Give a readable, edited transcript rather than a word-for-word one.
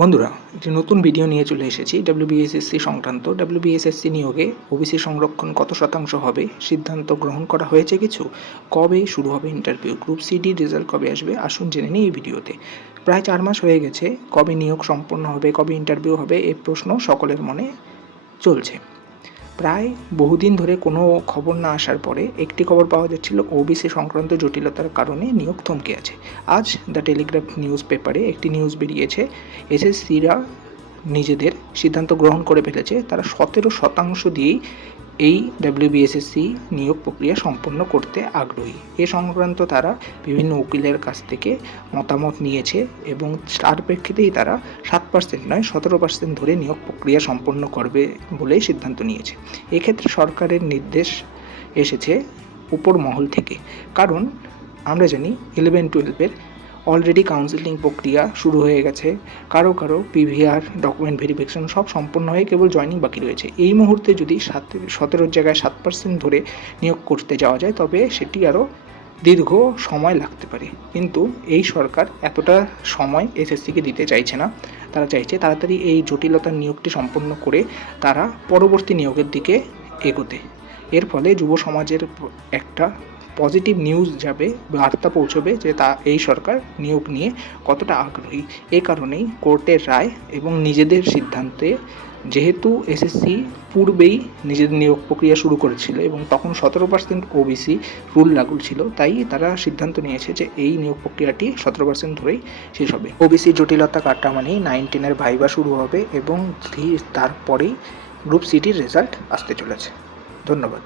বন্ধুরা, একটি নতুন ভিডিও নিয়ে চলে এসেছি ডব্লিউবিএসএসসি সংক্রান্ত। ডব্লিউবিএসএসসি নিয়োগে ওবিসি সংরক্ষণ কত শতাংশ হবে সিদ্ধান্ত গ্রহণ করা হয়েছে কিছু। কবে শুরু হবে ইন্টারভিউ, গ্রুপ সিডি রেজাল্ট কবে আসবে, আসুন জেনে নিই এই ভিডিওতে। প্রায় 4 মাস হয়ে গেছে, কবে নিয়োগ সম্পন্ন হবে, কবে ইন্টারভিউ হবে, এই প্রশ্ন সকলের মনে চলছে। প্রায় বহুদিন ধরে কোনো খবর না আসার পরে একটি খবর পাওয়া যাচ্ছিল ওবিসি সংক্রান্ত জটিলতার কারণে নিয়োগ থমকে আছে। আজ দ্য টেলিগ্রাফ নিউজ পেপারে একটি নিউজ বেরিয়েছে, এসএসসিরা নিজেদের সিদ্ধান্ত গ্রহণ করে ফেলেছে। তারা 17% দিয়েই এই ডব্লিউবিএসএসসি নিয়োগ প্রক্রিয়া সম্পন্ন করতে আগ্রহী। এ সংক্রান্ত তারা বিভিন্ন উকিলের কাছ থেকে মতামত নিয়েছে এবং তার প্রেক্ষিতেই তারা 7% নয় 17% ধরে নিয়োগ প্রক্রিয়া সম্পন্ন করবে বলেই সিদ্ধান্ত নিয়েছে। এক্ষেত্রে সরকারের নির্দেশ এসেছে উপর মহল থেকে, কারণ আমরা জানি 11-12-এর অলরেডি কাউন্সেলিং প্রক্রিয়া শুরু হয়ে গেছে। কারো পিভিআর ডকুমেন্ট ভেরিফিকেশন সব সম্পন্ন হয়ে কেবল জয়নিং বাকি রয়েছে। এই মুহূর্তে যদি 17 জায়গায় 7% ধরে নিয়োগ করতে যাওয়া যায় তবে সেটি আরও দীর্ঘ সময় লাগতে পারে। কিন্তু এই সরকার এতটা সময় এসএসসিকে দিতে চাইছে না। তারা চাইছে তাড়াতাড়ি এই জটিলতার নিয়োগটি সম্পন্ন করে তারা পরবর্তী নিয়োগের দিকে এগোতে। এর ফলে যুব সমাজের একটা পজিটিভ নিউজ যাবে, বার্তা পৌঁছবে যে এই সরকার নিয়োগ নিয়ে কতটা আগ্রহী। এই কারণেই কোর্টের রায় এবং নিজেদের সিদ্ধান্তে, যেহেতু এসএসসি পূর্বেই নিজেদের নিয়োগ প্রক্রিয়া শুরু করেছিল এবং তখন 17% ওবিসি রুল লাগু ছিল, তাই তারা সিদ্ধান্ত নিয়েছে যে এই নিয়োগ প্রক্রিয়াটি 17% ধরেই শেষ হবে। ওবিসি জটিলতা কাটা মানেই 9-10-এর ভাইবা শুরু হবে এবং তারপরেই গ্রুপ সিটির রেজাল্ট আসতে চলেছে। ধন্যবাদ।